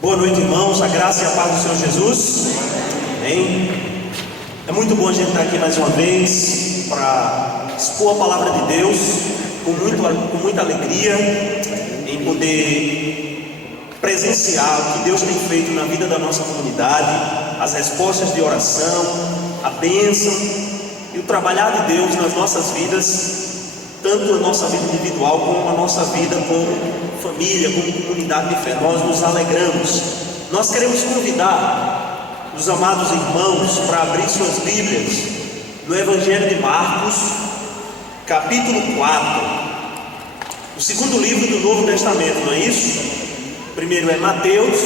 Boa noite, irmãos, a graça e a paz do Senhor Jesus. Amém. É muito bom a gente estar aqui mais uma vez para expor a palavra de Deus com muita alegria, em poder presenciar o que Deus tem feito na vida da nossa comunidade, as respostas de oração, a bênção e o trabalhar de Deus nas nossas vidas, tanto a nossa vida individual como a nossa vida como família, como comunidade de fé. Nós nos alegramos. Nós queremos convidar os amados irmãos para abrir suas Bíblias no Evangelho de Marcos, capítulo 4, o segundo livro do Novo Testamento, não é isso? O primeiro é Mateus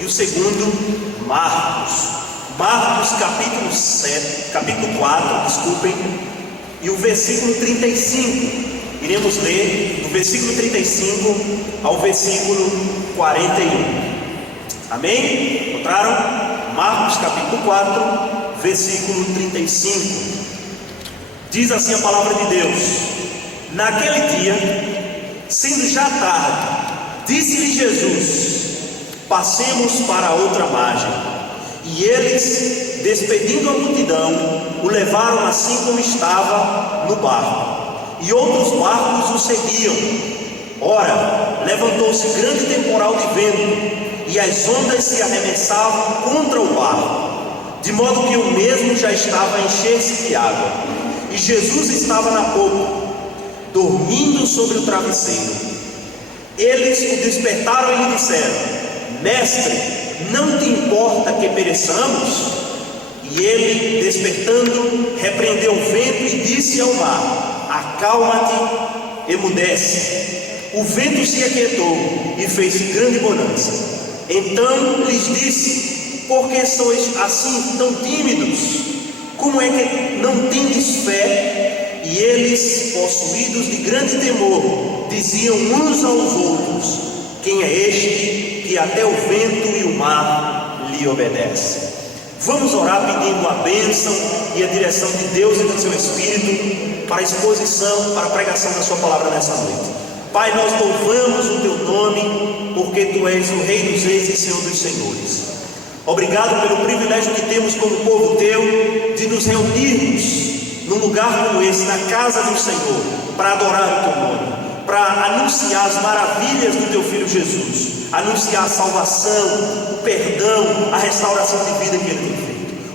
e o segundo Marcos. Marcos capítulo 4, desculpem, e o versículo 35. Iremos ler do versículo 35 ao versículo 41. Amém? Encontraram? Marcos capítulo 4, versículo 35. Diz assim a palavra de Deus: Naquele dia, sendo já tarde, disse-lhe Jesus: Passemos para a outra margem. E eles, despedindo a multidão, o levaram assim como estava no barco. E outros barcos o seguiam. Ora, levantou-se grande temporal de vento, e as ondas se arremessavam contra o barco, de modo que o mesmo já estava a encher-se de água. E Jesus estava na popa, dormindo sobre o travesseiro. Eles o despertaram e lhe disseram: Mestre, não te importa que pereçamos? E ele, despertando, repreendeu o vento e disse ao mar: Acalma-te, emudece. O vento se aquietou e fez grande bonança. Então lhes disse: Por que sois assim tão tímidos? Como é que não tendes fé? E eles, possuídos de grande temor, diziam uns aos outros: Quem é este que até o vento e o mar lhe obedecem? Vamos orar pedindo a bênção e a direção de Deus e do seu Espírito para a exposição, para a pregação da sua palavra nessa noite. Pai, nós louvamos o teu nome, porque tu és o Rei dos Reis e Senhor dos Senhores. Obrigado pelo privilégio que temos como povo teu de nos reunirmos num lugar como esse, na casa do Senhor, para adorar o teu nome, para anunciar as maravilhas do teu Filho Jesus, anunciar a salvação, o perdão, a restauração de vida que ele tem feito.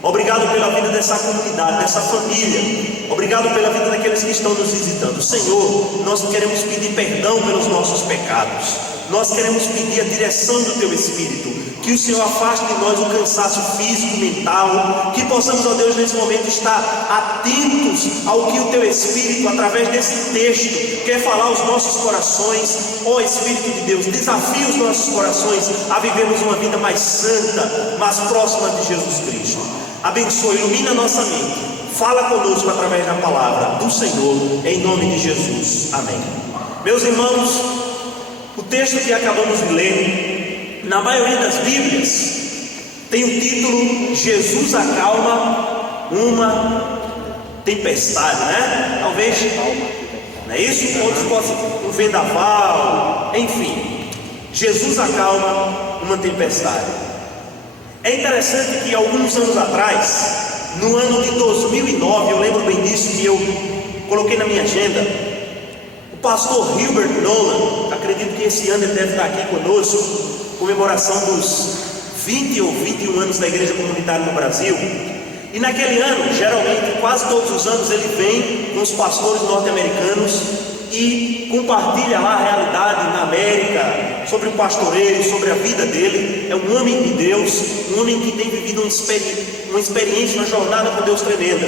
Obrigado pela vida dessa comunidade, dessa família. Obrigado pela vida daqueles que estão nos visitando. Senhor, nós queremos pedir perdão pelos nossos pecados. Nós queremos pedir a direção do teu Espírito, que o Senhor afaste de nós o cansaço físico, mental, que possamos, ó Deus, nesse momento estar atentos ao que o teu Espírito, através desse texto, quer falar aos nossos corações. Ó Espírito de Deus, desafia os nossos corações a vivermos uma vida mais santa, mais próxima de Jesus Cristo. Abençoa, ilumina a nossa mente, fala conosco através da palavra do Senhor, em nome de Jesus, amém. Meus irmãos, o texto que acabamos de ler, na maioria das Bíblias, tem o título: Jesus acalma uma tempestade, né? Talvez, não é isso? Outros possam, um vendaval, enfim, Jesus acalma uma tempestade. É interessante que alguns anos atrás, no ano de 2009, eu lembro bem disso, que eu coloquei na minha agenda, o pastor Hilbert Nolan, acredito que esse ano ele deve estar aqui conosco, comemoração dos 20 ou 21 anos da Igreja Comunitária no Brasil. E naquele ano, geralmente, quase todos os anos, ele vem com os pastores norte-americanos e compartilha lá a realidade na América, sobre o pastoreio, sobre a vida dele. É um homem de Deus, um homem que tem vivido uma experiência, uma jornada com Deus tremenda.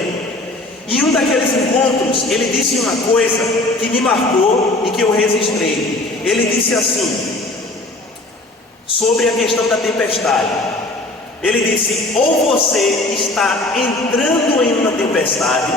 E um daqueles encontros, ele disse uma coisa que me marcou e que eu registrei. Ele disse assim, sobre a questão da tempestade. Ele disse: ou você está entrando em uma tempestade,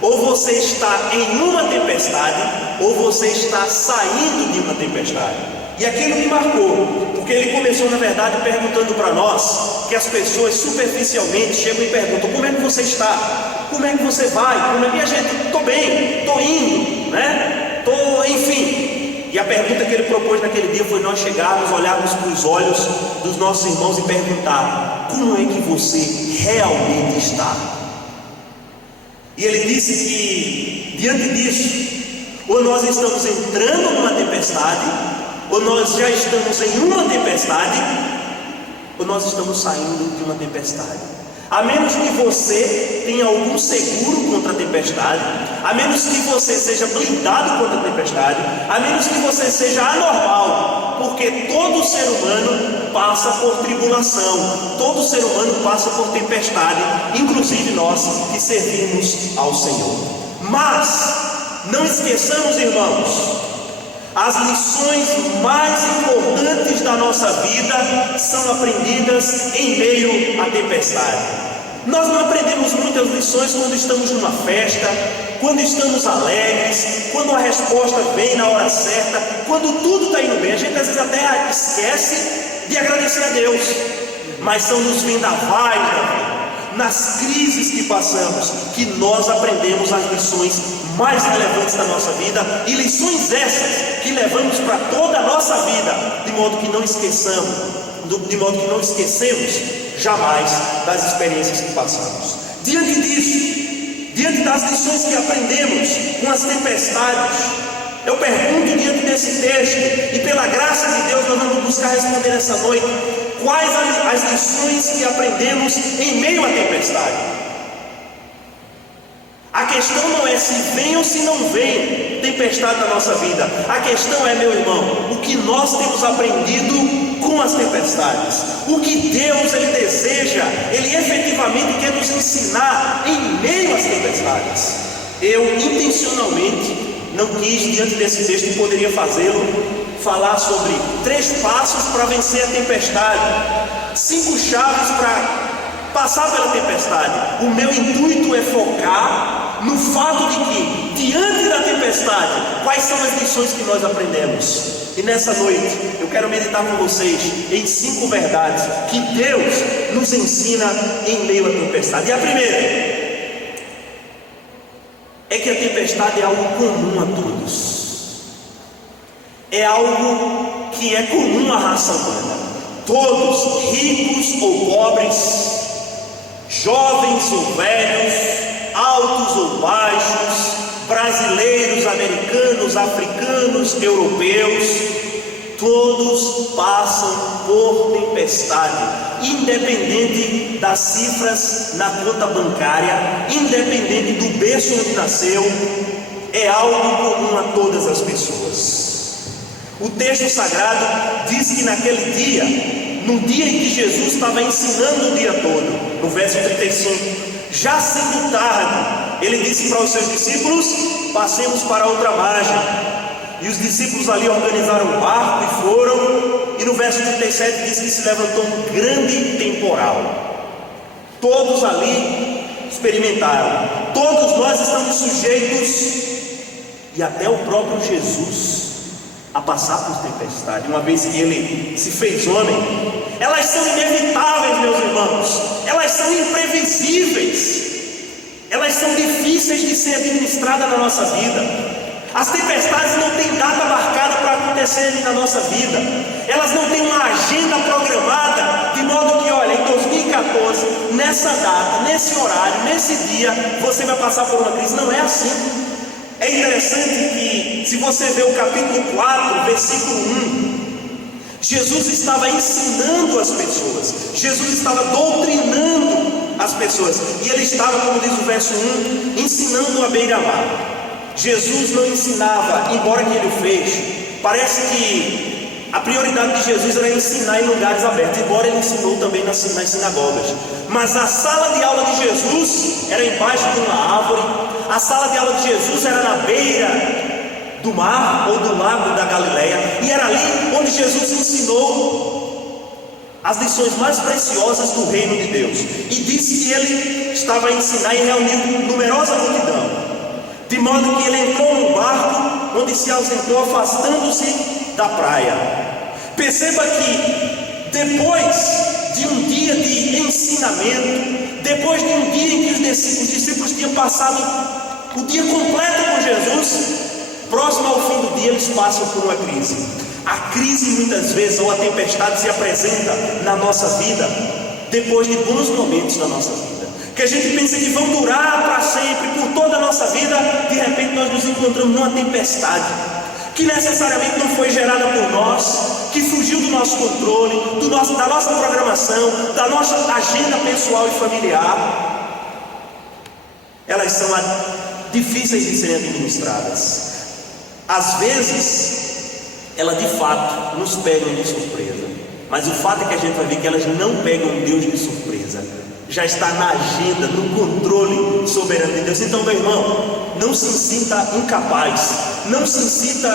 ou você está em uma tempestade, ou você está saindo de uma tempestade. E aquilo me marcou, porque ele começou, na verdade, perguntando para nós, que as pessoas superficialmente chegam e perguntam: como é que você está? Como é que você vai? Como é que a gente? Estou bem, estou indo, né? Enfim. E a pergunta que ele propôs naquele dia foi nós chegarmos, olharmos para os olhos dos nossos irmãos e perguntar: como é que você realmente está? E ele disse que diante disso, ou nós estamos entrando numa tempestade, ou nós já estamos em uma tempestade, ou nós estamos saindo de uma tempestade. A menos que você tenha algum seguro contra a tempestade, a menos que você seja blindado contra a tempestade, a menos que você seja anormal, porque todo ser humano passa por tribulação, todo ser humano passa por tempestade, inclusive nós que servimos ao Senhor. Mas não esqueçamos, irmãos, as lições mais importantes da nossa vida são aprendidas em meio à tempestade. Nós não aprendemos muitas lições quando estamos numa festa, quando estamos alegres, quando a resposta vem na hora certa, quando tudo está indo bem. A gente às vezes até esquece de agradecer a Deus, mas são nos vendavais da vida, nas crises que passamos, que nós aprendemos as lições mais relevantes da nossa vida, e lições essas que levamos para toda a nossa vida, de modo que não esquecemos jamais das experiências que passamos. Diante disso, diante das lições que aprendemos com as tempestades, eu pergunto diante desse texto, e pela graça de Deus nós vamos buscar responder essa noite: quais as lições que aprendemos em meio à tempestade? A questão não é se vem ou se não vem tempestade na nossa vida. A questão é, meu irmão, o que nós temos aprendido com as tempestades. O que Deus ele deseja, Ele efetivamente quer nos ensinar em meio às tempestades. Eu intencionalmente não quis, diante desse texto, e poderia fazê-lo, falar sobre 3 passos para vencer a tempestade, 5 chaves para passar pela tempestade. O meu intuito é focar no fato de que, diante da tempestade, quais são as lições que nós aprendemos. E nessa noite eu quero meditar com vocês em 5 verdades que Deus nos ensina em meio à tempestade. E a primeira é que a tempestade é algo comum a todos, é algo que é comum à raça humana. Todos, ricos ou pobres, jovens ou velhos, altos ou baixos, brasileiros, americanos, africanos, europeus, todos passam por tempestade, independente das cifras na conta bancária, independente do berço onde nasceu, é algo comum a todas as pessoas. O texto sagrado diz que naquele dia, no dia em que Jesus estava ensinando o dia todo, no verso 35, já sendo tarde, ele disse para os seus discípulos: passemos para outra margem. E os discípulos ali organizaram o barco e foram. E no verso 37 diz que se levantou um grande temporal. Todos ali experimentaram. Todos nós estamos sujeitos, e até o próprio Jesus, a passar por tempestade, uma vez que ele se fez homem. Elas são inevitáveis, meus irmãos, elas são imprevisíveis, elas são difíceis de ser administradas na nossa vida. As tempestades não têm data marcada para acontecerem na nossa vida, elas não têm uma agenda programada, de modo que, olha, em 2014, nessa data, nesse horário, nesse dia, você vai passar por uma crise. Não é assim. É interessante que, se você ver o capítulo 4, versículo 1, Jesus estava ensinando as pessoas, Jesus estava doutrinando as pessoas, e ele estava, como diz o verso 1, ensinando à beira-mar. Jesus não ensinava, embora que ele o fez, parece que a prioridade de Jesus era ensinar em lugares abertos, embora ele ensinou também nas sinagogas. Mas a sala de aula de Jesus era embaixo de uma árvore, a sala de aula de Jesus era na beira do mar ou do lago da Galileia, e era ali onde Jesus ensinou as lições mais preciosas do reino de Deus. E disse que ele estava a ensinar e reuniu numerosa multidão, de modo que ele entrou no barco, onde se ausentou, afastando-se da praia. Perceba que depois de um dia de ensinamento, depois de um dia em que os discípulos tinham passado o dia completo com Jesus, próximo ao fim do dia, eles passam por uma crise. A crise muitas vezes, ou a tempestade, se apresenta na nossa vida depois de bons momentos da nossa vida, que a gente pensa que vão durar para sempre, por toda a nossa vida. De repente nós nos encontramos numa tempestade que necessariamente não foi gerada por nós, que fugiu do nosso controle, da nossa programação, da nossa agenda pessoal e familiar. Elas são difíceis de serem administradas. Às vezes elas de fato nos pegam de surpresa, mas o fato é que a gente vai ver que elas não pegam Deus de surpresa. Já está na agenda, no controle soberano de Deus. Então, meu irmão, não se sinta incapaz, não se sinta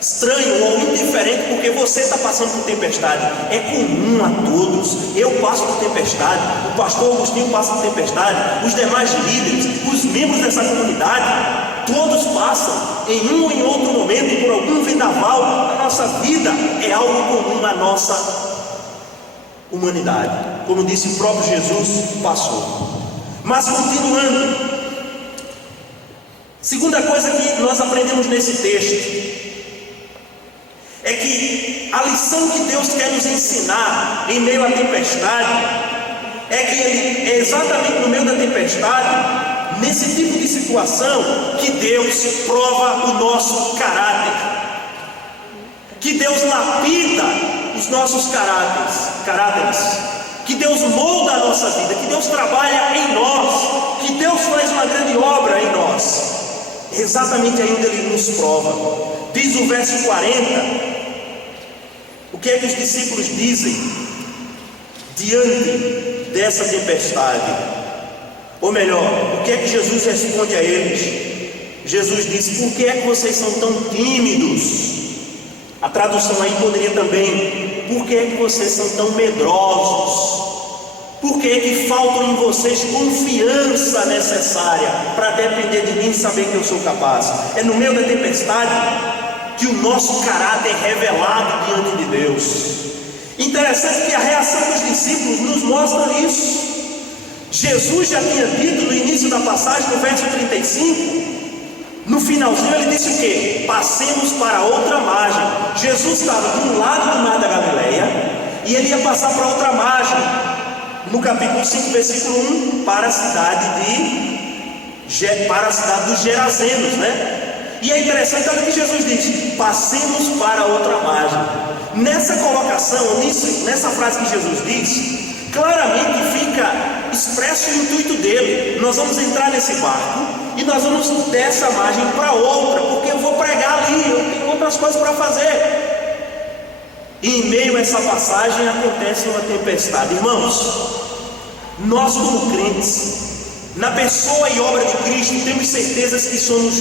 estranho ou indiferente porque você está passando por tempestade. É comum a todos. Eu passo por tempestade, o pastor Agostinho passa por tempestade, os demais líderes, os membros dessa comunidade, todos passam em um ou em outro momento por algum vendaval. A nossa vida é algo comum na nossa humanidade. Como disse o próprio Jesus, passou. Mas continuando, segunda coisa que nós aprendemos nesse texto é que a lição que Deus quer nos ensinar em meio à tempestade é que é exatamente no meio da tempestade, nesse tipo de situação, que Deus prova o nosso caráter, que Deus lapida os nossos caráteres, que Deus molda a nossa vida, que Deus trabalha em nós, que Deus faz uma grande obra em nós. É exatamente aí onde Ele nos prova. Diz o verso 40, o que é que os discípulos dizem diante dessa tempestade? Ou melhor, o que é que Jesus responde a eles? Jesus diz: por que é que vocês são tão tímidos? A tradução aí poderia também: por que é que vocês são tão medrosos? Por que é que faltam em vocês confiança necessária para depender de mim e saber que eu sou capaz? É no meio da tempestade que o nosso caráter é revelado diante de Deus. Interessante que a reação dos discípulos nos mostra isso. Jesus já tinha dito no início da passagem, no verso 35, no finalzinho ele disse o quê? Passemos para outra margem. Jesus estava de um lado do mar da Galileia e ele ia passar para outra margem, no capítulo 5, versículo 1, para a cidade dos Gerazenos, né? E é interessante, olha o que Jesus diz: passemos para outra margem. Nessa colocação, nessa frase que Jesus diz, claramente fica expresso o intuito dele: nós vamos entrar nesse barco e nós vamos dessa margem para outra, porque eu vou pregar ali, eu tenho outras coisas para fazer. E em meio a essa passagem acontece uma tempestade. Irmãos, nós como crentes, na pessoa e obra de Cristo, temos certezas que somos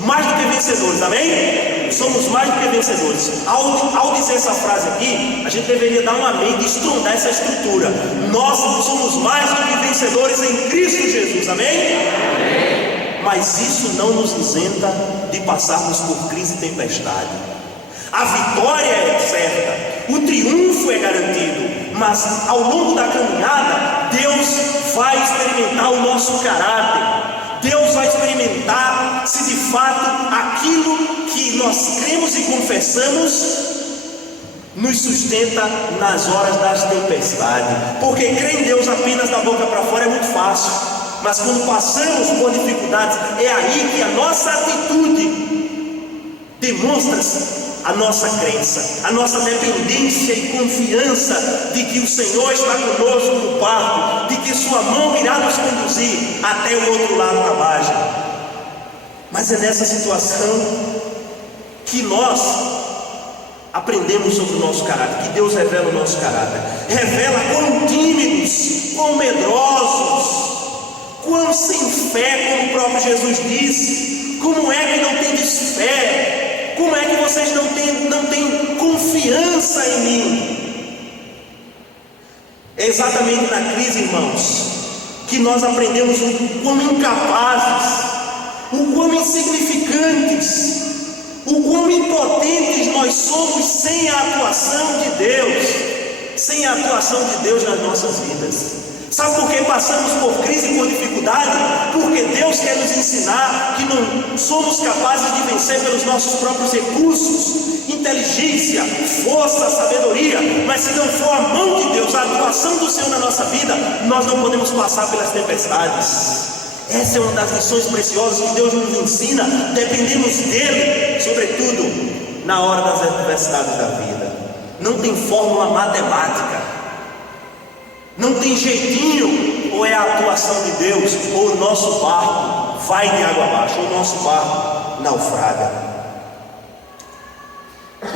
mais do que vencedores, amém? Somos mais do que vencedores. Ao dizer essa frase aqui, a gente deveria dar um amém, de estrondar essa estrutura. Nós somos mais do que vencedores em Cristo Jesus, amém? Amém. Mas isso não nos isenta de passarmos por crise e tempestade. A vitória é certa, o triunfo é garantido, mas ao longo da caminhada, Deus vai experimentar o nosso caráter. Deus vai experimentar se de fato aquilo que nós cremos e confessamos nos sustenta nas horas das tempestades. Porque crer em Deus apenas da boca para fora é muito fácil, mas quando passamos por dificuldades, é aí que a nossa atitude demonstra a nossa crença, a nossa dependência e confiança de que o Senhor está conosco no barco, de que sua mão irá nos conduzir até o outro lado da margem. Mas é nessa situação que nós aprendemos sobre o nosso caráter, que Deus revela o nosso caráter, revela quão tímidos, quão medrosos, quão sem fé, como o próprio Jesus disse. Como é que não tendes fé? Como é que vocês não têm confiança em mim? É exatamente na crise, irmãos, que nós aprendemos o quão incapazes, o quão insignificantes, o quão impotentes nós somos sem a atuação de Deus, sem a atuação de Deus nas nossas vidas, Sabe por que passamos por crise e por dificuldade? Porque Deus quer nos ensinar que não somos capazes de vencer pelos nossos próprios recursos, inteligência, força, sabedoria. Mas se não for a mão de Deus, a atuação do Senhor na nossa vida, nós não podemos passar pelas tempestades. Essa é uma das lições preciosas que Deus nos ensina. Dependemos dele, sobretudo na hora das adversidades da vida. Não tem fórmula matemática, não tem jeitinho. Ou é a atuação de Deus, ou o nosso barco vai de água abaixo, ou o nosso barco naufraga.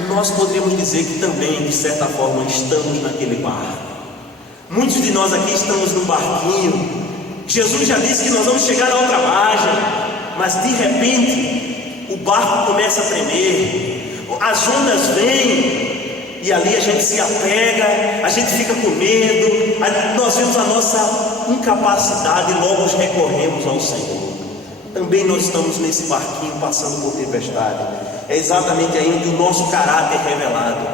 Nós poderíamos dizer que também, de certa forma, estamos naquele barco. Muitos de nós aqui estamos num barquinho. Jesus já disse que nós vamos chegar na outra margem, mas de repente o barco começa a tremer, as ondas vêm, e ali a gente se apega, a gente fica com medo, nós vemos a nossa incapacidade e logo recorremos ao Senhor. Também nós estamos nesse barquinho passando por tempestade. É exatamente aí onde o nosso caráter é revelado.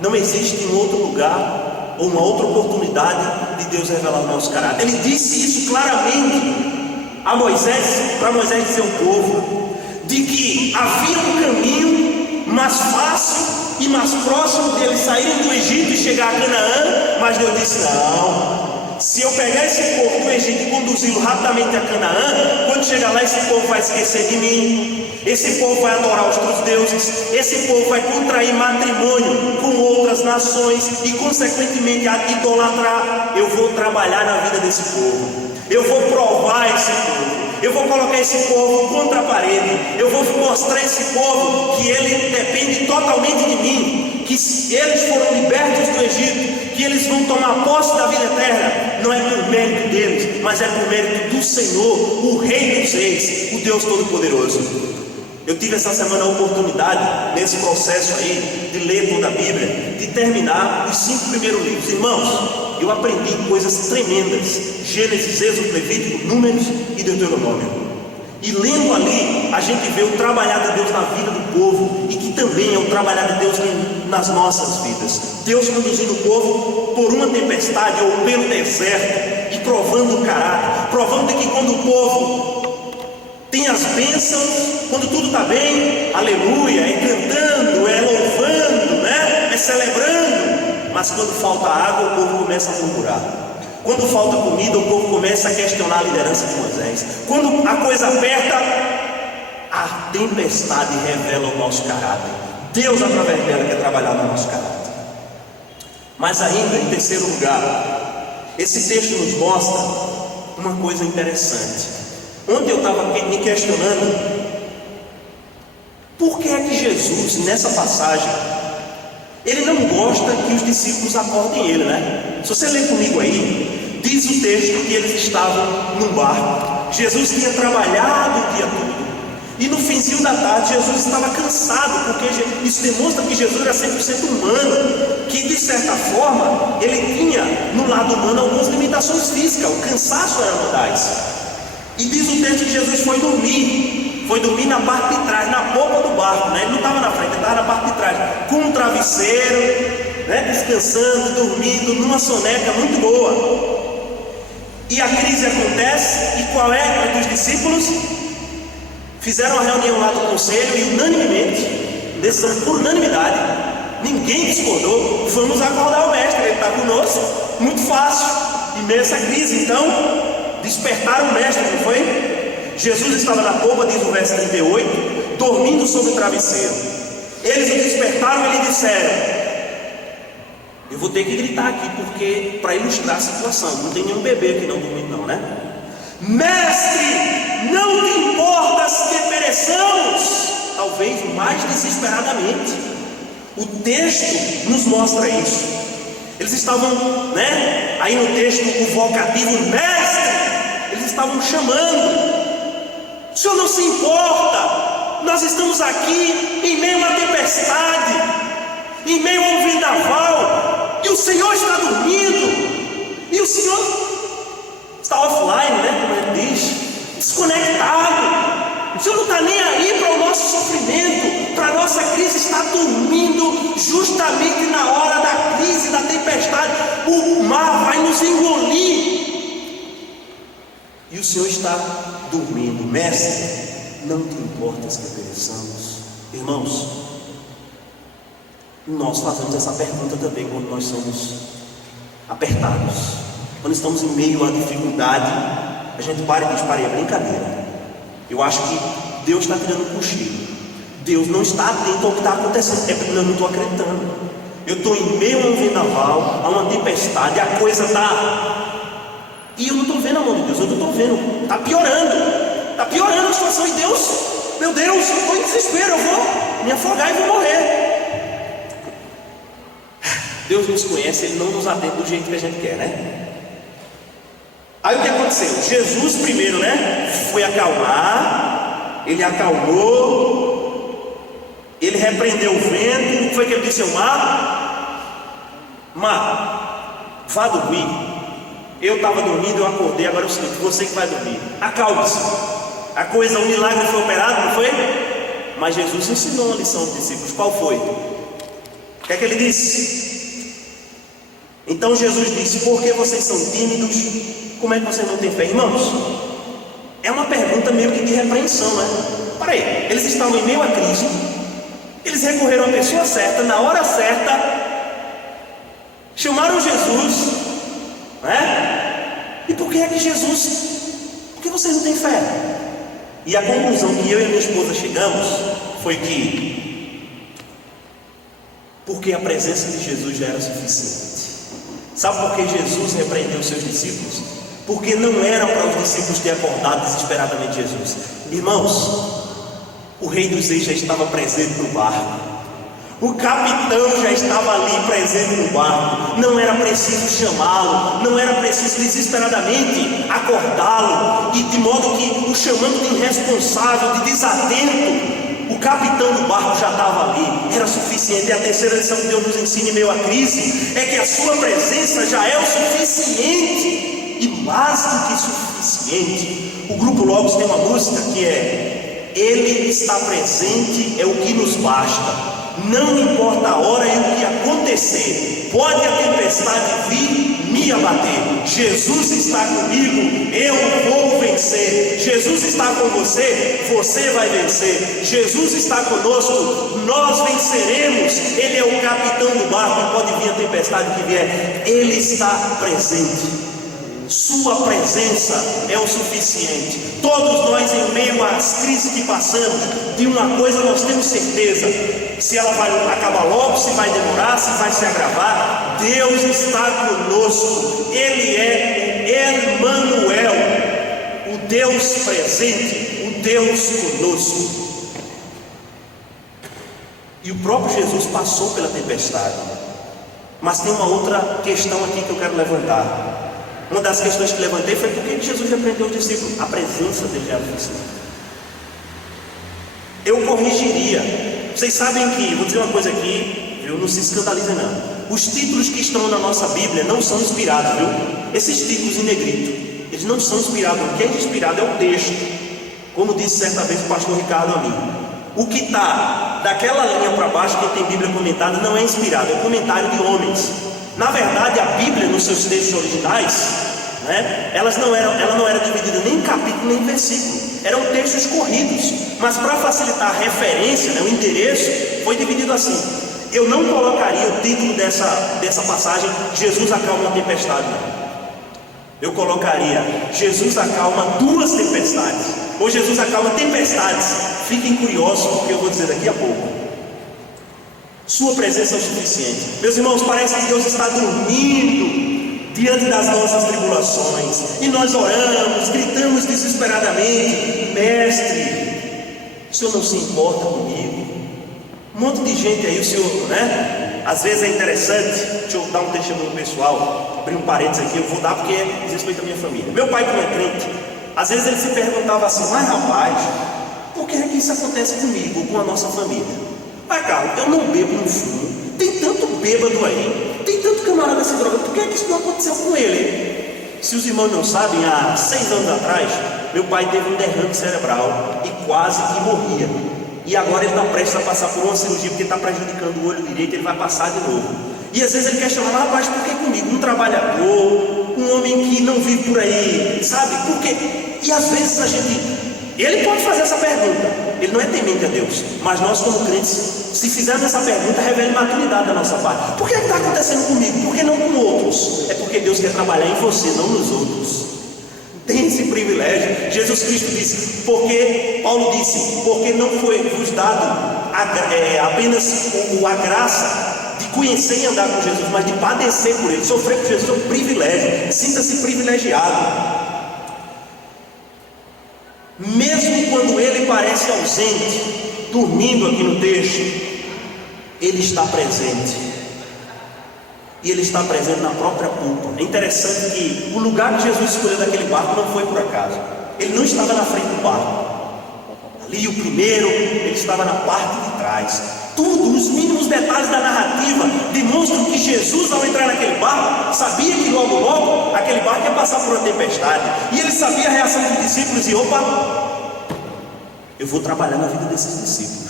Não existe um outro lugar ou uma outra oportunidade de Deus revelar o nosso caráter. Ele disse isso claramente a Moisés, para Moisés dizer ao povo, de que havia um caminho mais fácil e mais próximo de eles saírem do Egito e chegar a Canaã. Mas Deus disse: não, se eu pegar esse povo do Egito e conduzi-lo rapidamente a Canaã, quando chegar lá esse povo vai esquecer de mim, esse povo vai adorar os outros deuses, esse povo vai contrair matrimônio com outras nações e consequentemente idolatrar. Eu vou trabalhar na vida desse povo, eu vou provar esse povo, eu vou colocar esse povo contra a parede, eu vou mostrar a esse povo que ele depende totalmente de mim, que eles foram libertos do Egito, que eles vão tomar posse da vida eterna, não é por mérito deles, mas é por mérito do Senhor, o Rei dos Reis, o Deus Todo-Poderoso. Eu tive essa semana a oportunidade, nesse processo aí, de ler toda a Bíblia, de terminar os 5 primeiros livros. Irmãos, eu aprendi coisas tremendas: Gênesis, Êxodo, Levítico, Números e Deuteronômio. E lendo ali, a gente vê o trabalhar de Deus na vida do povo, e que também é o trabalhar de Deus nas nossas vidas. Deus conduzindo o povo por uma tempestade ou pelo deserto, e provando o caráter, provando que quando o povo tem as bênçãos, quando tudo está bem, aleluia, é cantando, é louvando, né? É celebrando. Mas quando falta água, o povo começa a murmurar. Quando falta comida, o povo começa a questionar a liderança de Moisés. Quando a coisa aperta, a tempestade revela o nosso caráter. Deus, através dela, quer trabalhar no nosso caráter. Mas ainda, em terceiro lugar, esse texto nos mostra uma coisa interessante. Ontem eu estava me questionando, por que é que Jesus, nessa passagem, ele não gosta que os discípulos acordem ele, né? Se você ler comigo aí, diz o texto que eles estavam num barco. Jesus tinha trabalhado o dia todo, e no finzinho da tarde Jesus estava cansado, porque isso demonstra que Jesus era 100% humano, que de certa forma ele tinha no lado humano algumas limitações físicas, o cansaço era mudaz. E diz o texto que Jesus foi dormir na parte de trás, na polpa do barco, né? Ele não estava na frente, ele estava na parte de trás, com um travesseiro, né? Descansando, dormindo, numa soneca muito boa. E a crise acontece, e qual é? Os discípulos fizeram uma reunião lá do conselho, e unanimemente, decisão por unanimidade, ninguém discordou: vamos acordar o mestre, ele está conosco, muito fácil, em meio a essa crise. Então despertaram o mestre, não foi? Jesus estava na polpa, diz o verso 38, dormindo sobre o travesseiro. Eles o despertaram e lhe disseram, eu vou ter que gritar aqui, porque para ilustrar a situação, não tem nenhum bebê aqui não dormindo não, né? Mestre, não te importas que pereçamos? Talvez mais desesperadamente. O texto nos mostra isso. Eles estavam, né? Aí no texto o vocativo mestre, eles estavam chamando. O Senhor não se importa? Nós estamos aqui em meio a uma tempestade, em meio a um vendaval, e o Senhor está dormindo, e o Senhor está offline, né? Como ele diz, desconectado. O Senhor não está nem aí para o nosso sofrimento, para a nossa crise. Está dormindo justamente na hora da crise, da tempestade. O mar vai nos engolir. o Senhor está dormindo. Mestre, não te importas que pereçamos? Irmãos, nós fazemos essa pergunta também quando nós somos apertados, quando estamos em meio à dificuldade. A gente para e diz: parei, é brincadeira. Eu acho que Deus está tirando um cochilo. Deus não está atento ao que está acontecendo. É porque eu não estou acreditando. Eu estou em meio a um vendaval, a uma tempestade, a coisa está... E eu não estou vendo a mão de Deus, eu não estou vendo. Está piorando a situação. E Deus, meu Deus, eu estou em desespero, eu vou me afogar e vou morrer. Deus nos conhece, Ele não nos atende do jeito que a gente quer, né? Aí o que aconteceu? Jesus primeiro, né, foi acalmar. Ele acalmou, ele repreendeu o vento. O que foi que ele disse ao mar? Mar, vá dormir. Eu estava dormindo, eu acordei, agora é o seguinte: você que vai dormir, acalme-se. A coisa, o milagre foi operado, não foi? Mas Jesus ensinou uma lição aos discípulos. Qual foi? O que é que ele disse? Então Jesus disse: por que vocês são tímidos? Como é que vocês não têm fé? Irmãos, é uma pergunta meio que de repreensão, né? Peraí, eles estavam em meio à crise, eles recorreram à pessoa certa, na hora certa, chamaram Jesus, né? E por que é que Jesus? Por que vocês não têm fé? E a conclusão que eu e a minha esposa chegamos foi que porque a presença de Jesus já era suficiente. Sabe por que Jesus repreendeu os seus discípulos? Porque não era para os discípulos ter acordado desesperadamente Jesus. Irmãos, o Rei dos Reis já estava presente no barco, o capitão já estava ali presente no barco. Não era preciso chamá-lo, não era preciso desesperadamente acordá-lo, e de modo que o chamando de irresponsável, de desatento, o capitão do barco já estava ali, era suficiente. E a terceira lição que Deus nos ensina em meio à crise é que a sua presença já é o suficiente, e mais do que suficiente. O grupo Logos tem uma música que é: Ele está presente, é o que nos basta. Não importa a hora e o que acontecer, pode a tempestade vir me abater, Jesus está comigo, eu vou vencer. Jesus está com você, você vai vencer. Jesus está conosco, nós venceremos. Ele é o capitão do barco e pode vir a tempestade que vier, Ele está presente. Sua presença é o suficiente. Todos nós, em meio às crises que passamos, de uma coisa nós temos certeza: se ela vai acabar logo, se vai demorar, se vai se agravar, Deus está conosco. Ele é Emmanuel, o Deus presente, o Deus conosco. E o próprio Jesus passou pela tempestade. Mas tem uma outra questão aqui que eu quero levantar. Uma das questões que levantei foi: por que Jesus repreendeu os discípulos? A presença dele era suficiente. Eu corrigiria. Vocês sabem que, vou dizer uma coisa aqui, viu? Não se escandalizem não. Os títulos que estão na nossa Bíblia não são inspirados, viu? Esses títulos em negrito, eles não são inspirados. O que é inspirado é o texto. Como disse certa vez o pastor Ricardo a mim, o que está daquela linha para baixo, quem tem Bíblia comentada, não é inspirado, é comentário de homens. Na verdade, a Bíblia, nos seus textos originais, né, ela não era dividida nem em capítulo nem em versículo, eram textos corridos. Mas para facilitar a referência, né, o endereço, foi dividido assim. Eu não colocaria o título dessa passagem: Jesus acalma a tempestade, não. Eu colocaria: Jesus acalma duas tempestades, ou Jesus acalma tempestades. Fiquem curiosos, porque eu vou dizer daqui a pouco. Sua presença é o suficiente. Meus irmãos, parece que Deus está dormindo diante das nossas tribulações, e nós oramos, gritamos desesperadamente: Mestre, o Senhor não se importa comigo? Um monte de gente aí, o Senhor, né? Às vezes é interessante, deixa eu dar um testemunho pessoal, abrir um parênteses aqui, eu vou dar porque diz respeito à minha família. Meu pai, que não é crente, às vezes ele se perguntava assim: mas rapaz, por que é que isso acontece comigo ou com a nossa família? Pai Carlos, eu não bebo, não fumo, tem tanto bêbado aí, tem tanto camarada se droga, por que é que isso não aconteceu com ele? Se os irmãos não sabem, há 6 anos atrás, meu pai teve um derrame cerebral e quase que morria. E agora ele está prestes a passar por uma cirurgia, porque está prejudicando o olho direito, ele vai passar de novo. E às vezes ele questiona: rapaz, por que comigo? Um trabalhador, um um homem que não vive por aí, sabe? Porque, e às vezes ele pode fazer essa pergunta, ele não é temente a Deus, mas nós como crentes, se fizermos essa pergunta, revela maturidade da nossa parte. Por que está acontecendo comigo? Por que não com outros? É porque Deus quer trabalhar em você, não nos outros. Tem esse privilégio. Jesus Cristo disse, Paulo disse, porque não foi vos dado apenas a graça de conhecer e andar com Jesus, mas de padecer por Ele, sofrer por Jesus é um privilégio. Sinta-se privilegiado. Mesmo quando Ele parece ausente, dormindo aqui no texto, Ele está presente. E Ele está presente na própria culpa. É interessante que o lugar que Jesus escolheu daquele barco não foi por acaso. Ele não estava na frente do barco. Ali o primeiro, ele estava na parte de trás. Tudo, os mínimos detalhes da narrativa demonstram que Jesus, ao entrar naquele barco, sabia que logo aquele barco ia passar por uma tempestade. E ele sabia a reação dos discípulos e eu vou trabalhar na vida desses discípulos.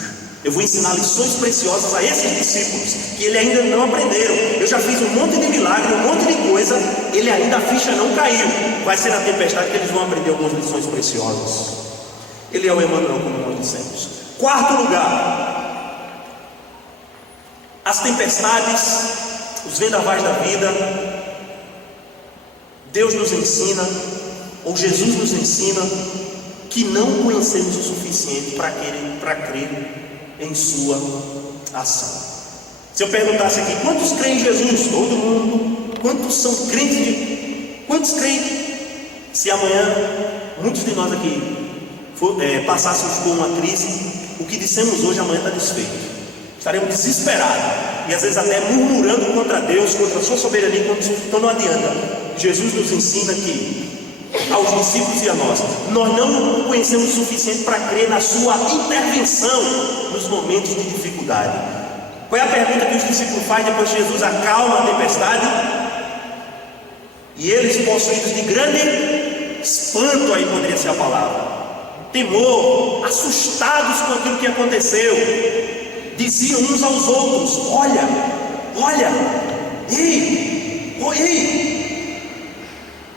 Eu vou ensinar lições preciosas a esses discípulos que ele ainda não aprenderam. Eu já fiz um monte de milagre, um monte de coisa, a ficha não caiu. Vai ser na tempestade que eles vão aprender algumas lições preciosas. Ele é o Emmanuel, como nós dissemos. Quarto lugar, as tempestades, os vendavais da vida, Deus nos ensina, ou Jesus nos ensina, que não conhecemos o suficiente para crer em sua ação. Se eu perguntasse aqui, quantos creem em Jesus? Todo mundo. Quantos são crentes? Quantos creem? Se amanhã muitos de nós aqui passássemos por uma crise, o que dissemos hoje amanhã está desfeito. Estaremos desesperados e às vezes até murmurando contra Deus, contra a sua soberania. Então não adianta. Jesus nos ensina que aos discípulos e a nós não conhecemos o suficiente para crer na sua intervenção nos momentos de dificuldade. Qual é a pergunta que os discípulos fazem depois que Jesus acalma a tempestade? E eles, possuídos de grande espanto, aí poderia ser a palavra, temor, assustados com aquilo que aconteceu, diziam uns aos outros: olha, ei,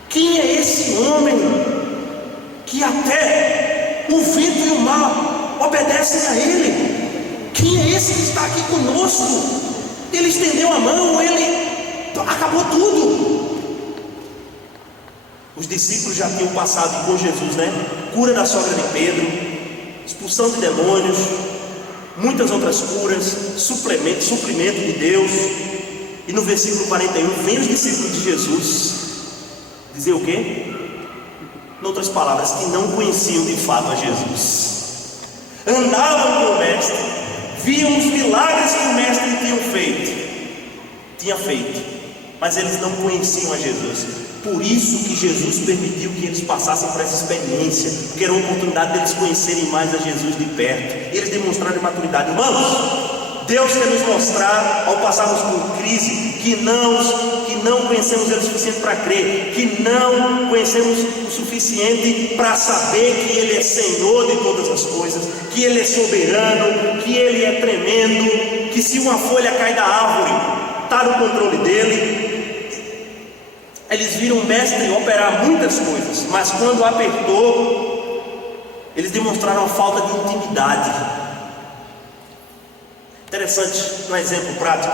quem é esse homem que até o vento e o mar obedecem a ele? Quem é esse que está aqui conosco? Ele estendeu a mão, acabou tudo. Os discípulos já tinham passado com Jesus, né? Cura da sogra de Pedro, expulsão de demônios, muitas outras curas, suprimento de Deus. E no versículo 41, vem os discípulos de Jesus dizer o quê? Em outras palavras, que não conheciam de fato a Jesus. Andavam com o Mestre, viam os milagres que o Mestre tinha feito, mas eles não conheciam a Jesus. Por isso que Jesus permitiu que eles passassem por essa experiência, porque era uma oportunidade deles conhecerem mais a Jesus de perto. Eles demonstraram maturidade. Irmãos, Deus quer nos mostrar, ao passarmos por crise, que não conhecemos Ele o suficiente para crer, que não conhecemos o suficiente para saber que Ele é Senhor de todas as coisas, que Ele é soberano, que Ele é tremendo, que se uma folha cai da árvore, está no controle dEle. Eles viram o Mestre operar muitas coisas, mas quando apertou, eles demonstraram a falta de intimidade. Interessante, um exemplo prático.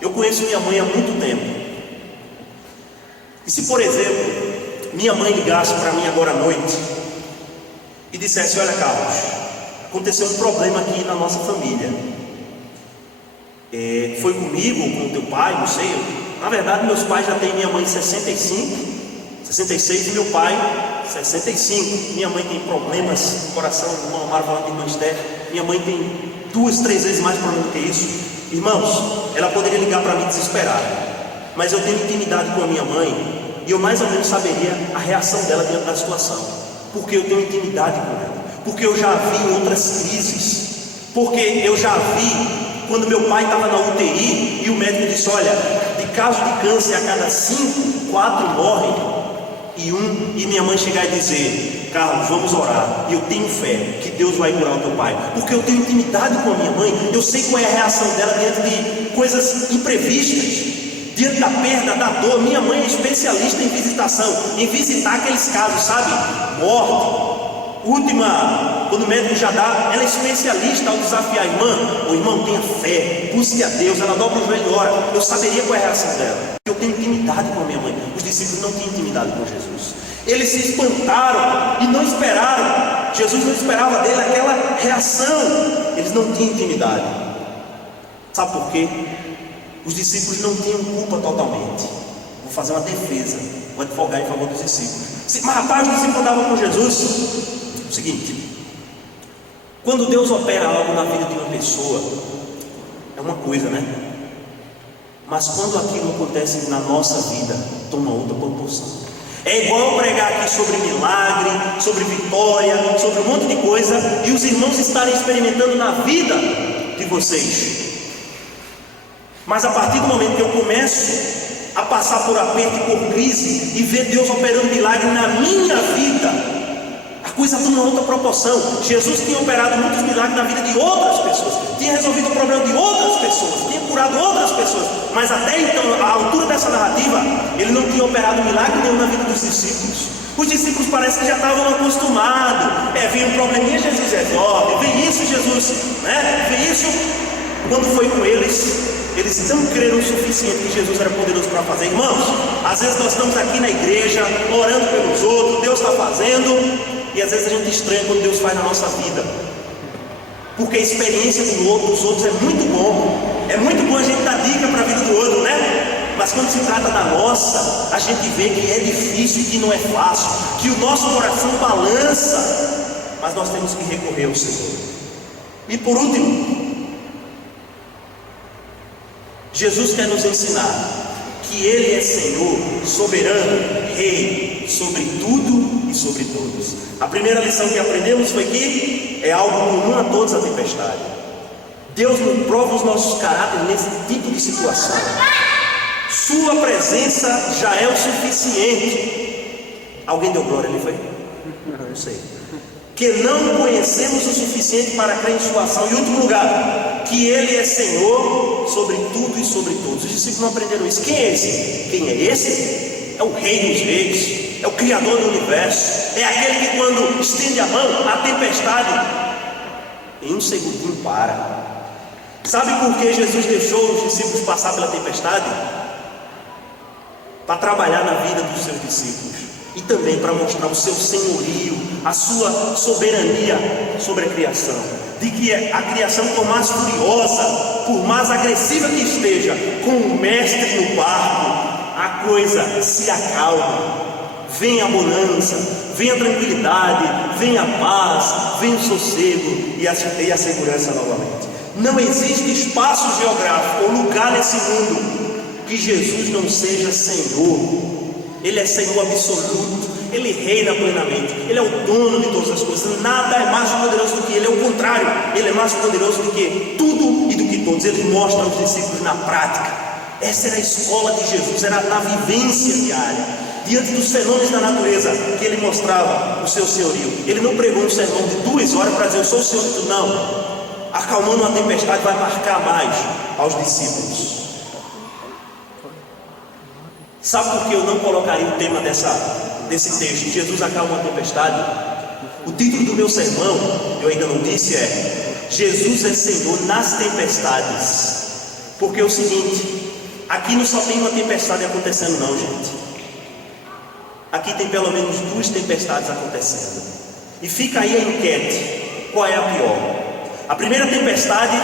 Eu conheço minha mãe há muito tempo. E se, por exemplo, minha mãe ligasse para mim agora à noite e dissesse: olha, Carlos, aconteceu um problema aqui na nossa família. Foi comigo ou com o teu pai, não sei. Na verdade, meus pais já têm minha mãe 65, 66 e meu pai 65. Minha mãe tem problemas no coração, o irmão Amaro falando de irmã Esther. Minha mãe tem 2, 3 vezes mais problema do que isso. Irmãos, ela poderia ligar para mim desesperada, mas eu tenho intimidade com a minha mãe e eu mais ou menos saberia a reação dela diante da situação, porque eu tenho intimidade com ela, porque eu já vi em outras crises, porque eu já vi quando meu pai estava na UTI e o médico disse: olha, de caso de câncer a cada 5, 4 morrem e minha mãe chegar e dizer: Carlos, vamos orar, e eu tenho fé que Deus vai curar o teu pai, porque eu tenho intimidade com a minha mãe, eu sei qual é a reação dela diante de coisas imprevistas. diante da perda, da dor. Minha mãe é especialista em visitação, em visitar aqueles casos, sabe? Morte. Quando o médico já dá, ela é especialista ao desafiar a irmã. O irmão, tenha fé, busque a Deus. Ela dobra o joelho e ora. Eu saberia qual é a reação dela. Eu tenho intimidade com a minha mãe. Os discípulos não tinham intimidade com Jesus. Eles se espantaram e não esperaram. Jesus não esperava dele aquela reação. Eles não tinham intimidade. Sabe por quê? Os discípulos não tinham culpa totalmente. Vou fazer uma defesa, vou advogar em favor dos discípulos. Mas rapaz, os discípulos andavam com Jesus. O seguinte: quando Deus opera algo na vida de uma pessoa, é uma coisa, né? Mas quando aquilo acontece na nossa vida, toma outra proporção. É igual eu pregar aqui sobre milagre, sobre vitória, sobre um monte de coisa, e os irmãos estarem experimentando na vida de vocês. Mas a partir do momento que eu começo a passar por aperto e por crise, e ver Deus operando milagre na minha vida, a coisa toma outra proporção. Jesus tinha operado muitos milagres na vida de outras pessoas, tinha resolvido o problema de outras pessoas, tinha curado outras pessoas, mas até então, à altura dessa narrativa, ele não tinha operado milagre nenhum na vida dos discípulos. Os discípulos parece que já estavam acostumados. Vem um probleminha, Jesus resolve. Vem isso, Jesus, né? Vem isso. Quando foi com eles não creram o suficiente que Jesus era poderoso para fazer. Irmãos, às vezes nós estamos aqui na igreja, orando pelos outros, Deus está fazendo, e às vezes a gente estranha quando Deus faz na nossa vida, porque a experiência dos outros é muito bom. É muito bom a gente dar dica para a vida do outro, né? Mas quando se trata da nossa, a gente vê que é difícil, que não é fácil, que o nosso coração balança, mas nós temos que recorrer ao Senhor. E por último, Jesus quer nos ensinar que Ele é Senhor, soberano, Rei, sobre tudo e sobre todos. A primeira lição que aprendemos foi que é algo comum a todos a tempestade. Deus nos prova os nossos caráteres nesse tipo de situação. Sua presença já é o suficiente. Alguém deu glória ali, foi? Não sei. Que não conhecemos o suficiente para crer em sua ação. Em último lugar, que Ele é Senhor sobre tudo e sobre todos. Os discípulos não aprenderam isso. Quem é esse? Quem é esse? É o Rei dos Reis, é o Criador do Universo, é aquele que quando estende a mão, a tempestade em um segundinho para. Sabe por que Jesus deixou os discípulos passar pela tempestade? Para trabalhar na vida dos seus discípulos, e também para mostrar o seu senhorio, a sua soberania sobre a criação. De que a criação, por mais furiosa, por mais agressiva que esteja, com o mestre no barco, a coisa se acalma. Vem a bonança, vem a tranquilidade, vem a paz, vem o sossego e a segurança novamente. Não existe espaço geográfico ou lugar nesse mundo que Jesus não seja Senhor. Ele é Senhor absoluto, Ele reina plenamente, Ele é o dono de todas as coisas. Nada é mais poderoso do que Ele, é o contrário, Ele é mais poderoso do que tudo e do que todos. Ele mostra aos discípulos na prática. Essa era a escola de Jesus, era na vivência diária, diante dos fenômenos da natureza, que Ele mostrava o seu senhorio. Ele não pregou um sermão de 2 horas para dizer eu sou o Senhor de tudo, não. Acalmando uma tempestade vai marcar mais aos discípulos. Sabe por que eu não colocaria o tema desse texto? Jesus acalma uma tempestade. O título do meu sermão, eu ainda não disse, é Jesus é Senhor nas tempestades. Porque é o seguinte, aqui não só tem uma tempestade acontecendo não, gente. Aqui tem pelo menos 2 tempestades acontecendo. E fica aí a enquete, qual é a pior? A primeira tempestade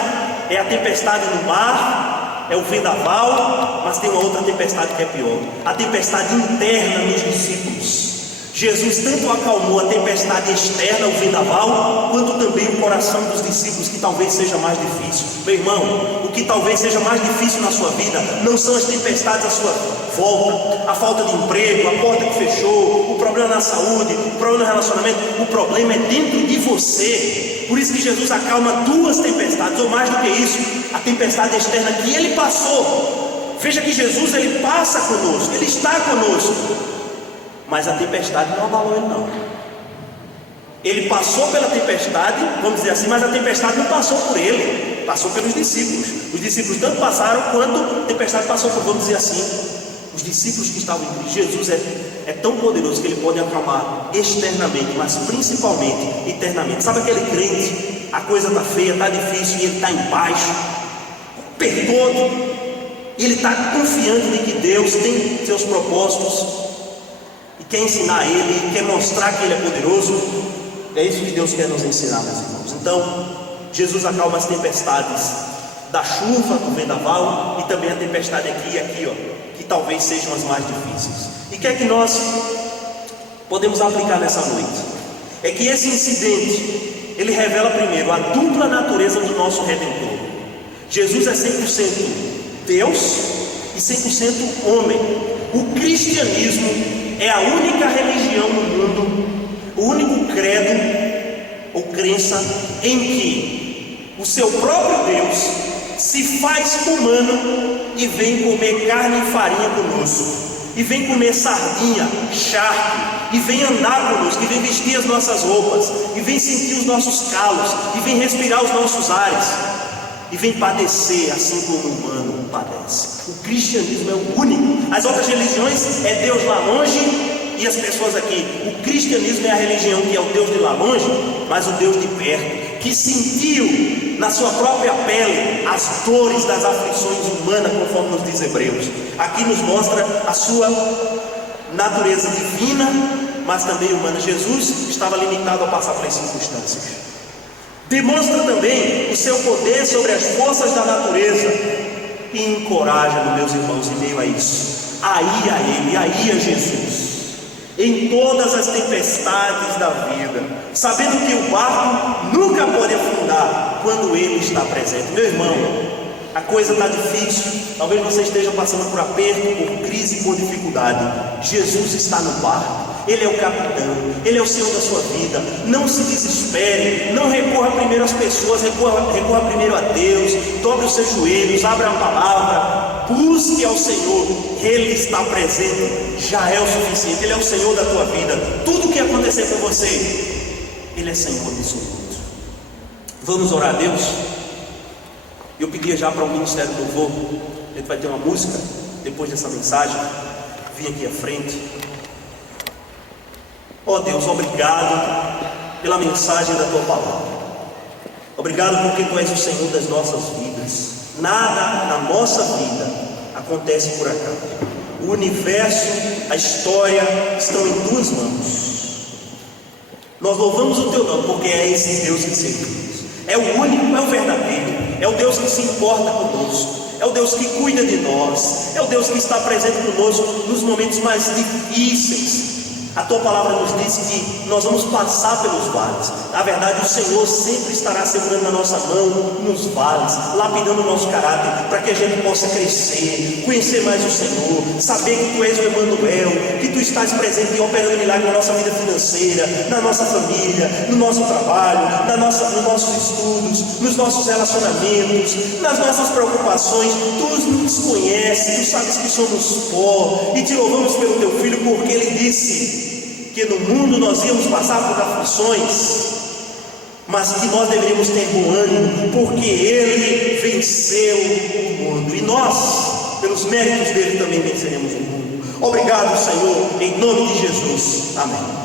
é a tempestade no mar, é o vendaval, mas tem uma outra tempestade que é pior, a tempestade interna nos discípulos. Jesus tanto acalmou a tempestade externa, o vendaval, quanto também o coração dos discípulos, que talvez seja mais difícil. Meu irmão, o que talvez seja mais difícil na sua vida não são as tempestades à sua volta, a falta de emprego, a porta que fechou, o problema na saúde, o problema no relacionamento. O problema é dentro de você. Por isso que Jesus acalma 2 tempestades, ou mais do que isso, a tempestade externa que Ele passou. Veja que Jesus, Ele passa conosco, Ele está conosco, mas a tempestade não abalou Ele não. Ele passou pela tempestade, vamos dizer assim, mas a tempestade não passou por ele, passou pelos discípulos. Os discípulos tanto passaram quanto a tempestade passou por, vamos dizer assim, os discípulos que estavam em Cristo. Jesus é tão poderoso que ele pode acalmar externamente, mas principalmente internamente. Sabe aquele crente, a coisa está feia, está difícil e ele está em paz, perdoado, e ele está confiante de que Deus tem seus propósitos e quer ensinar ele, e quer mostrar que ele é poderoso. É isso que Deus quer nos ensinar, meus irmãos. Então, Jesus acalma as tempestades da chuva, do vendaval, e também a tempestade aqui e aqui, que talvez sejam as mais difíceis. E o que é que nós podemos aplicar nessa noite? É que esse incidente, ele revela primeiro a dupla natureza do nosso Redentor. Jesus é 100% Deus e 100% homem. O cristianismo é a única religião no mundo, o único credo ou crença em que o seu próprio Deus se faz humano e vem comer carne e farinha conosco, e vem comer sardinha, charque, e vem andar conosco, e vem vestir as nossas roupas, e vem sentir os nossos calos, e vem respirar os nossos ares, e vem padecer assim como o humano padece. O cristianismo é o único. As outras religiões é Deus lá longe e as pessoas aqui. O cristianismo é a religião que é o Deus de lá longe, mas o Deus de perto, que sentiu na sua própria pele as dores das aflições humanas, conforme nos diz Hebreus. Aqui nos mostra a sua natureza divina, mas também humana. Jesus estava limitado a passar pelas circunstâncias. Demonstra também o seu poder sobre as forças da natureza e encoraja, meus irmãos, em meio a isso, aí a Ele, aí a Jesus, em todas as tempestades da vida, sabendo que o barco nunca pode afundar quando Ele está presente. Meu irmão, a coisa está difícil, talvez você esteja passando por aperto, por crise, por dificuldade. Jesus está no barco, Ele é o capitão, Ele é o Senhor da sua vida. Não se desespere, não recorra primeiro às pessoas, recorra primeiro a Deus. Dobre os seus joelhos, abra a palavra, busque ao Senhor. Ele está presente, já é o suficiente. Ele é o Senhor da tua vida. Tudo que acontecer com você, Ele é Senhor absoluto. Vamos orar a Deus. Eu pedia já para o Ministério do Louvor, a gente vai ter uma música depois dessa mensagem. Vim aqui à frente. Ó Deus, obrigado pela mensagem da Tua Palavra. Obrigado porque Tu és o Senhor das nossas vidas. Nada na nossa vida acontece por acaso. O universo, a história estão em Tuas mãos. Nós louvamos o Teu nome porque é esse Deus que servimos. É o único, é o verdadeiro. É o Deus que se importa conosco. É o Deus que cuida de nós. É o Deus que está presente conosco nos momentos mais difíceis. A Tua palavra nos diz que nós vamos passar pelos vales. Na verdade, o Senhor sempre estará segurando na nossa mão nos vales, lapidando o nosso caráter, para que a gente possa crescer, conhecer mais o Senhor, saber que Tu és o Emanuel, que Tu estás presente e operando milagre na nossa vida financeira, na nossa família, no nosso trabalho, nos nossos estudos, nos nossos relacionamentos, nas nossas preocupações. Tu nos conheces, Tu sabes que somos pó, e Te louvamos pelo Teu Filho, porque Ele disse que no mundo nós íamos passar por aflições, mas que nós deveríamos ter bom ânimo, porque Ele venceu o mundo, e nós, pelos méritos dele, também venceremos o mundo. Obrigado, Senhor, em nome de Jesus, amém.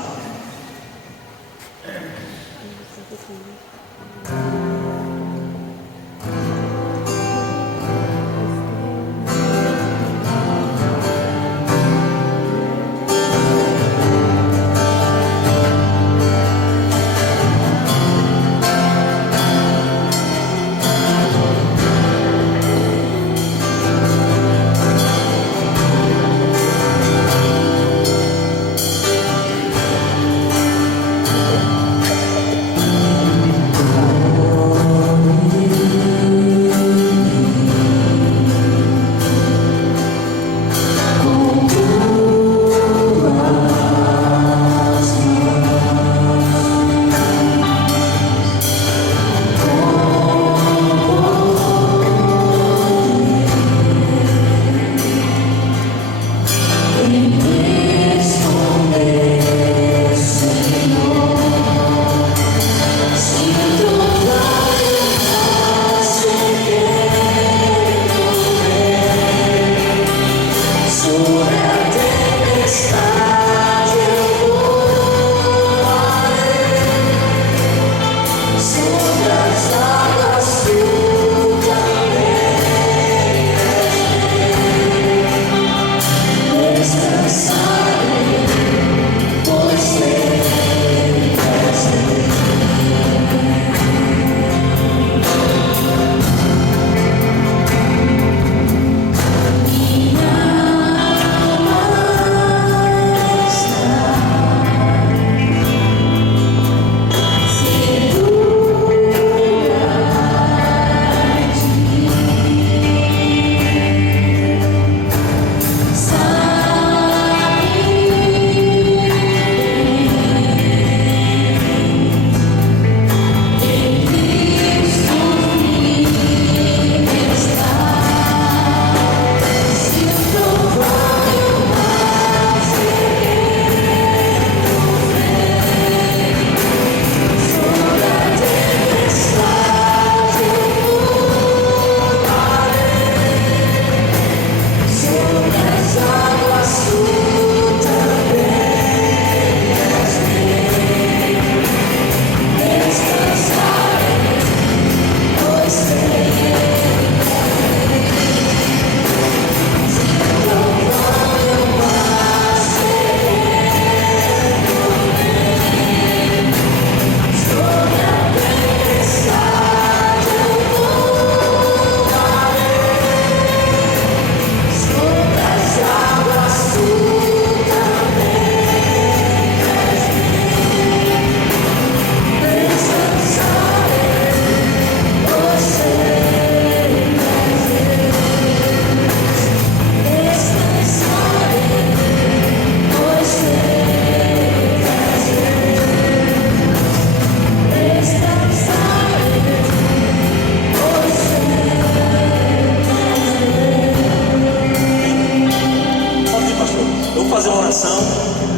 fazer uma oração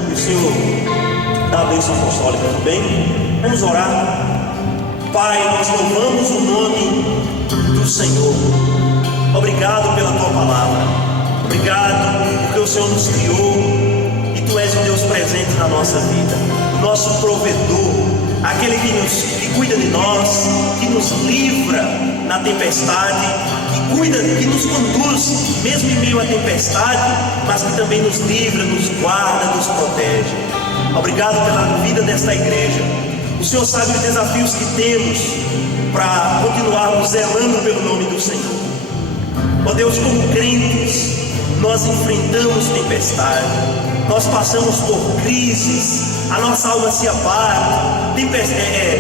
e o Senhor dá a bênção apostólica, tudo bem? Vamos orar. Pai, nós louvamos o nome do Senhor. Obrigado pela Tua palavra. Obrigado porque o Senhor nos criou e Tu és um Deus presente na nossa vida, o nosso provedor, aquele que cuida de nós, que nos livra na tempestade, que nos conduz mesmo em meio à tempestade, mas que também nos livra, nos guarda, nos protege. Obrigado pela vida desta igreja. O Senhor sabe os desafios que temos para continuarmos zelando pelo nome do Senhor. Ó Deus, como crentes, nós enfrentamos tempestade, nós passamos por crises, a nossa alma se abate,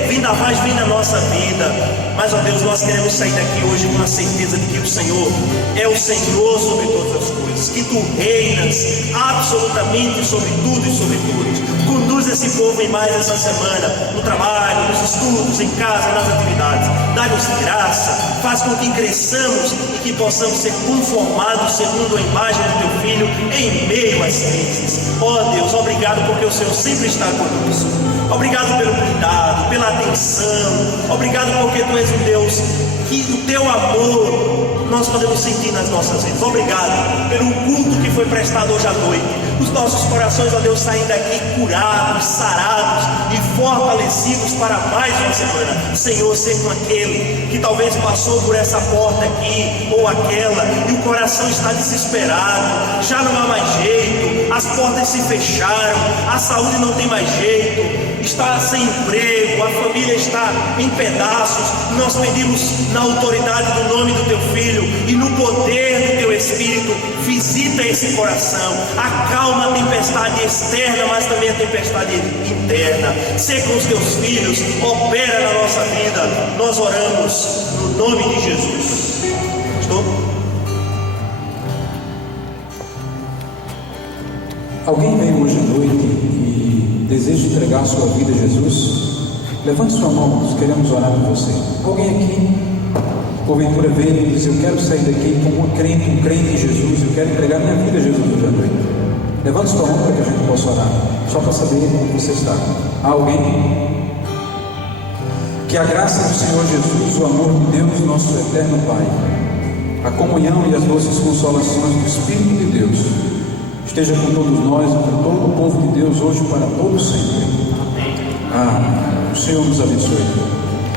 vendavais vem na nossa vida, mas ó Deus, nós queremos sair daqui hoje com a certeza de que o Senhor é o Senhor sobre todas as coisas, que Tu reinas absolutamente sobre tudo e sobre todos. Conduz esse povo em mais essa semana, no trabalho, nos estudos, em casa, nas atividades. Dá-nos graça, faz com que cresçamos e que possamos ser conformados segundo a imagem do Teu Filho em meio às crises. Ó Deus, obrigado porque o Senhor sempre está conosco. Obrigado pelo cuidado, pela atenção. Obrigado porque Tu és um Deus que o Teu amor nós podemos sentir nas nossas vidas. Obrigado pelo culto que foi prestado hoje à noite. Os nossos corações, ó Deus, saem daqui curados, sarados e fortalecidos para mais uma semana. Senhor, seja com aquele que talvez passou por essa porta aqui ou aquela e o coração está desesperado, já não há mais jeito, as portas se fecharam, a saúde não tem mais jeito, está sem emprego, a família está em pedaços. Nós pedimos na autoridade do nome do Teu Filho e no poder do Teu Espírito, visita esse coração, acalma a tempestade externa, mas também a tempestade interna. Sê com os Teus filhos, opera na nossa vida. Nós oramos no nome de Jesus. Estou? Alguém veio hoje à noite e deseja entregar sua vida a Jesus? Levante sua mão, nós queremos orar por você. Alguém aqui porventura veio e diz: eu quero sair daqui como um crente em Jesus, eu quero entregar minha vida a Jesus hoje à noite. Levante sua mão para que a gente possa orar, só para saber como você está. Há alguém? Que a graça do Senhor Jesus, o amor de Deus, nosso eterno Pai, a comunhão e as doces consolações do Espírito de Deus esteja com todos nós e com todo o povo de Deus hoje para todo sempre. Amém. O Senhor nos abençoe.